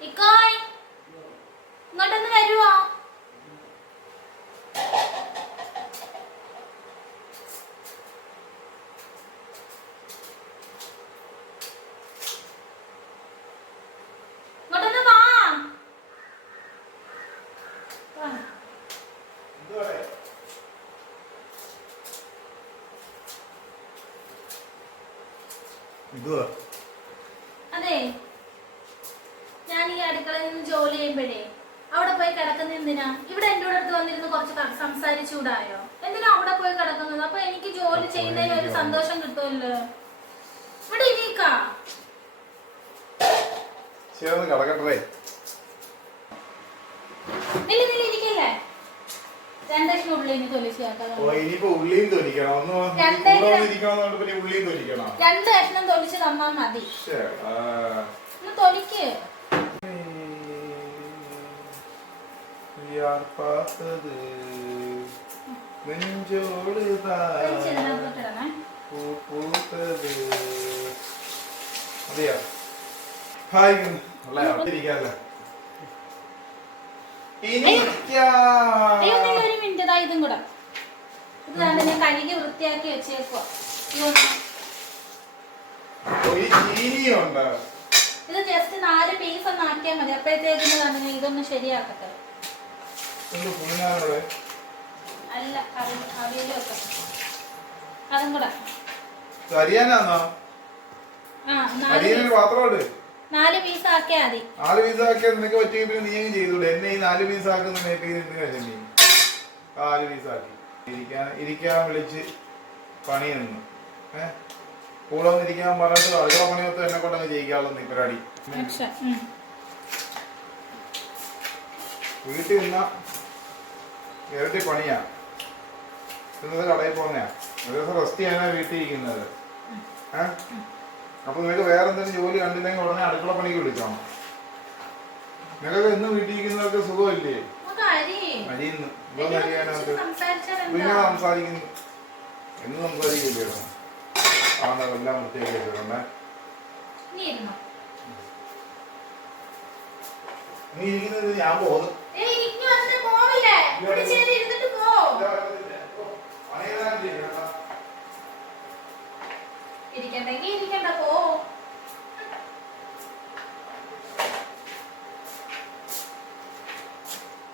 ഇക്കോയ് ഇങ്ങോട്ടൊന്ന് വരുവോ? അതെ. ഞാൻ ഈ അടുക്കളയിൽ നിന്ന് ജോലി ചെയ്യുമ്പോഴേ അവിടെ പോയി കിടക്കുന്ന എന്തിനാ? ഇവിടെ എന്റെ കൂടെ അടുത്ത് വന്നിരുന്ന് കുറച്ച് സംസാരിച്ചൂടായോ എന്തിനാ അവിടെ പോയി കിടക്കുന്നത്? അപ്പൊ എനിക്ക് ജോലി ചെയ്യുന്നതിന് ഒരു സന്തോഷം കിട്ടുമല്ലോ. ഇവിടെ ഇരിക്കാ. തൊലിക്കണം. ഒന്ന് രണ്ടേ കഷ്ണം തൊലിച്ച് തന്നാ മതി. തൊലിക്ക്. അതെയാ? Hi minute. ഇതും കൂടെ. ഇത് ഞാൻ കഴുകി വൃത്തിയാക്കി വെച്ചേക്കുക ഇത് ജസ്റ്റ് നാല് പീസ് ഒന്ന് ആക്കിയാൽ മതി. അപ്പോഴത്തേക്കിന് തന്നെ ഇതൊന്ന് ശരിയാക്കട്ടെ. എന്ത് പുളിനാനോടെ അല്ല കറി അവിയലും ഒക്കെ അതും കൂടെ. അരിയാനാന്നോ? അരിയാനൊരു പാത്രമുണ്ട്. നാല് പീസ് ആക്കിയാൽ മതി. നാല് പീസ് ആക്കിയാൽ നിനക്ക് പറ്റിയ പിന്നെ നീ അങ്ങ് ചെയ്തൂടെ. എന്നെ ഈ നാല് പീസ് ആക്കുന്ന നേപ്പി കഴിച്ചു നീ നാല് പീസ് ആക്കി ഇരിക്കാൻ ഇരിക്കാൻ വിളിച്ച് പണി നിന്നു ഏഹ് കൂടെ വന്നിരിക്കാൻ പറഞ്ഞിട്ട് അടുക്കള പണിയൊക്കെ എന്നെ കൊണ്ടങ്ങ് ചെയ്യിക്കാനുള്ള നീ പരിപാടി. വീട്ടിൽ നിന്ന ഇരട്ടി പണിയാ. കടയിൽ പോകുന്നയാ ഒരു ദിവസം റെസ്റ്റ് ചെയ്യാനാ വീട്ടിൽ ഇരിക്കുന്നത് ഏഹ് അപ്പൊ നിങ്ങൾക്ക് വേറെ എന്തെങ്കിലും ജോലി കണ്ടില്ലെങ്കിൽ ഉടനെ അടുക്കള പണിക്ക് വിളിച്ചോ. നിങ്ങൾക്ക് ഇന്ന് വീട്ടിൽ ഇരിക്കുന്നവർക്ക് സുഖമില്ലേ അരിയുന്നു പിന്നെ സംസാരിക്കുന്നു. എന്ന് സംസാരിക്കില്ലേ ആണ് എല്ലാം വൃത്തിയാക്കി വെച്ചിട്ടുണ്ടേ നീ ഇരിക്കുന്നത് ഞാൻ പോകുന്നു. ഇരിക്കണ്ടെങ്കിൽ ഇരിക്കണ്ട പോ.